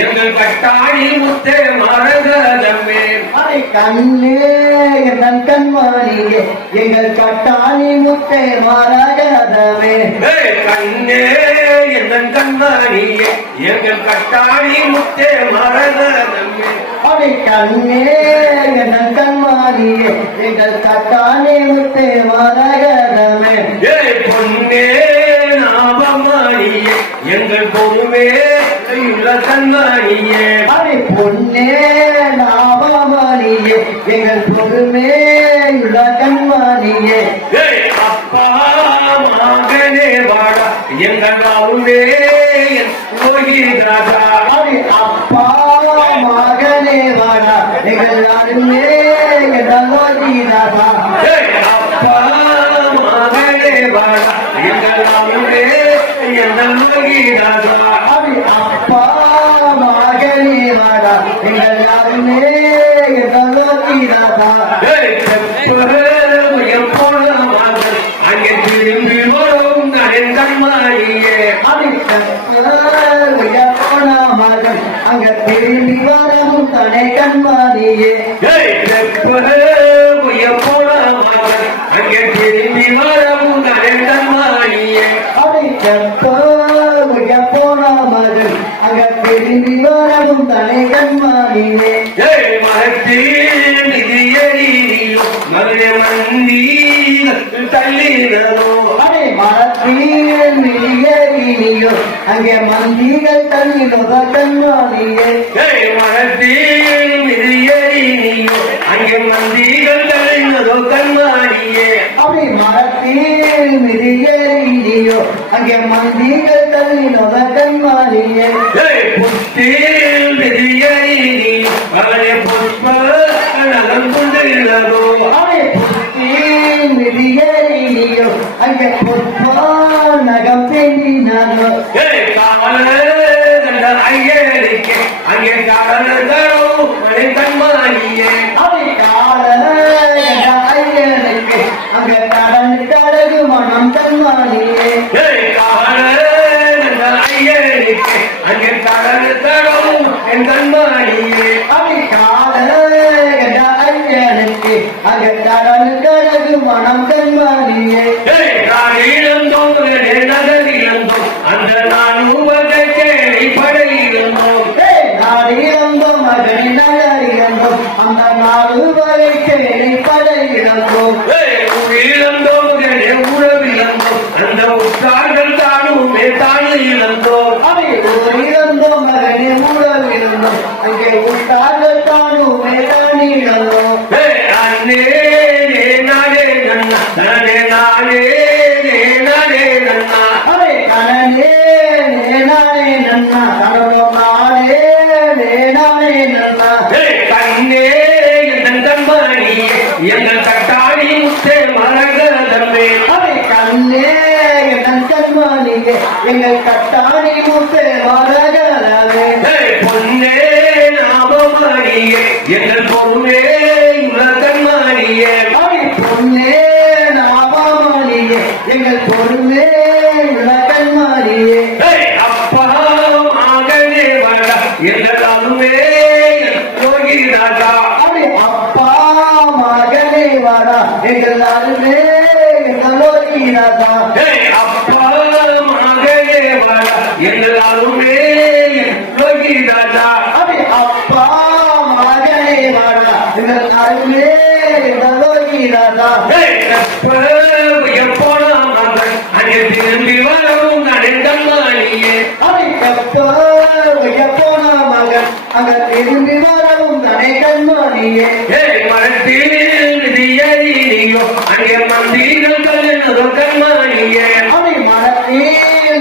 எங்கள் கட்டாணி முத்தே மரகதமே கண்ணே என் கண்மணியே எங்கள் கட்டாணி முத்தே மரகதமே கண்ணே என் கண்மணியே எங்கள் கட்டாணி முத்தே மரகதமே கண்ணே என் கண்மணியே எங்கள் கட்டாணி முத்தே மரகதமே பொன்னே நாபமணியே எங்கள் பொறுமே கண்மணியே பொன்னே நாபமணியே எங்கள் பொறுமையுள்ள கண்மணியே அப்பா மகனே வாடா எங்கள் அருளே ராஜா அப்பா மகனே வாடா எங்கள் அருளே ராஜா அப்பா மகனே வாடா எங்கள் அருளே ராஜா அப்பா மகனே வாடா எங்கள் அருளே ராஜா அங்கே திரும்பி வரும் கண்மணியே மகன் அங்க திரும்பி வரவும் தனை கண்மணியே போன மகன் அங்கே திரும்பி வரவும் தனை கண்மணியே போன மகன் அங்க திரும்பி வரவும் தனை கண்மணியே மகத்தில் நிதியோ மகிழ மந்தி தள்ளினோ மரத்தில் நிதியோ அங்கே மந்திகள் தள்ளினோ கண்மணியே மகத்தில் நிதியோ அங்கே மந்திகள் தள்ளினதோ கண்மணியே மரத்தில் நிதியோ அங்கே மந்திகள் தள்ளினோ கண்மணியே புத்தில் நிதியோ அவனை புஷ்ப நலம் கொண்டுள்ளதோ நிதியோ அங்கே புஷ்ப நகம் பெண்ணினோ ஐயனுக்கு அங்கே காரணோ மனை கண்மணியே ஐயனுக்கு அங்க கடன் கடகு மனம் கண்மணியே ஐயனுக்கு அங்கே கடன் தரும் என் கண்மணியே ஐயனுக்கு அங்க கடன் கடகு மனம் கண்மணியே இழந்தோம் நகரிழந்தோம் அந்த நான் உபகை படையிழந்தோம் இழந்தோம் மகனை நகரிழந்தோம் அந்த நாடு வரை சேனை படையிழந்தோம் இழந்தோம் உறவிழந்தோம் அந்த உற்றார்கள் தானுமே தானே இழந்தோம் இழந்தோம் மகனை உறவிழந்தோம் அங்கே உற்றார்கள் தானுமே தானே இழந்தோம் அண்ணே நானே நன்னா நானே நானே நானே நன்னா கணனே நானே நன்னா கடவுள் நானே நானே நன்னா கண்ணே என் கண்மணியே எங்கள் கட்டாணி முத்தே மரகதமே கண்ணே என் கண்மணியே எங்கள் கட்டாணி முத்தே மரகதமே பொன்னே நாமமணியே எங்கள் பொருளே கண்மணியே பொன்னே நாமமணியே எங்கள் பொருளே கண்மணியே அப்பா மகனே வாடா எங்கள் அருமே யோகி ராஜா அப்பா மகனே வாடா எங்கள் அருமே யோகி ராஜா அப்பா மகனே வாடா எங்கள் அருமே யோகி ராஜா அப்பா மகனே வாடா எங்கள் அருமே யோகி ராஜா போன மகன் அங்கே திரும்பி வரவும் கண்மணியே போன மகன் அங்க திரும்பி வரவும் தனை கண்மணியே மரத்தில் நிதியோ அங்கே மந்திகள் கல்லோ கண்மணியே மரத்தில்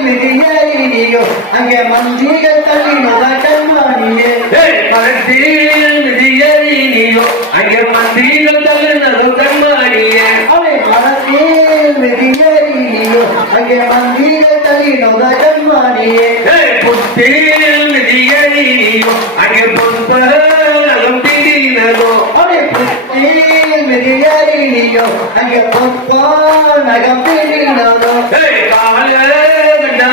நிதியோ அங்கே மந்திகள் தள்ளினோ கண்மணியே மரத்தில் நிதியோ அங்கே மந்திகள் கல்லோ கண்மணியே மரத்தில் நிதியோ கண்மணியே புத்தியில் மிதியறியோ அங்கே பொற்பலம் பிடினதோ அடி புத்தியில் மிதியறியோ அங்கே பொற்பா நகம் பிடினதோ கால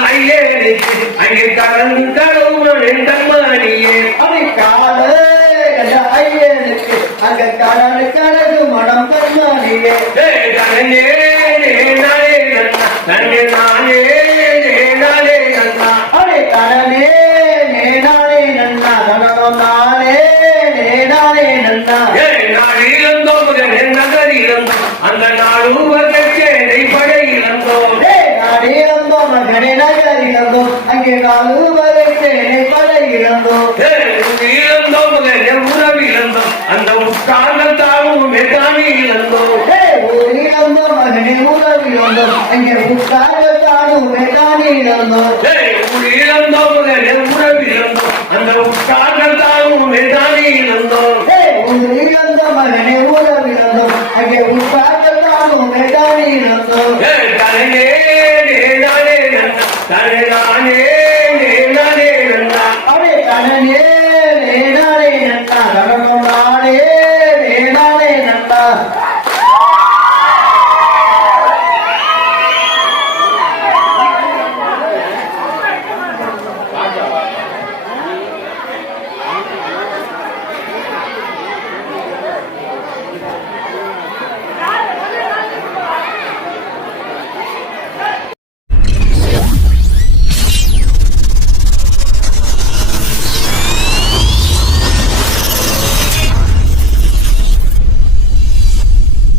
ஐயனுக்கு அங்கே கடலும் கண்மணியே அடி கால ஐயனுக்கு அங்க கடல் கடகு மனம் கண்மணியே கண்ணே நானே நன்னா நன்னே நானே நானே நன்னா அடி கடனே நேனானே நன்னா தனனம் நானே நேனானே நன்னா நாடு இழந்தோ நகர் இழந்தோ அந்த நாடு வகச்சேனை படை இழந்தோ நாடே வந்தோ மகனே நகர் இழந்தோ அங்கே நாலு வரை சேனை படை இழந்தோ இழந்தோ உறவு இழந்தோ அந்த உற்றார்கள் தாவும் மெதானி இழந்தோ ஊர் இழந்தோ மகனே உறவு இழந்தோ அங்கே உட்கார தானும் மேதானி இழந்தோ இழந்தோ உறவு இழந்தோ அந்த உற்றார்கள் தாவும் மெதானி இழந்தோ ஊர் இழந்தோ மகனே உறவு இழந்தோ அங்கே உட்கார தானும் மேதானி இழந்தோ தனே நானே நன்னா தனே நானே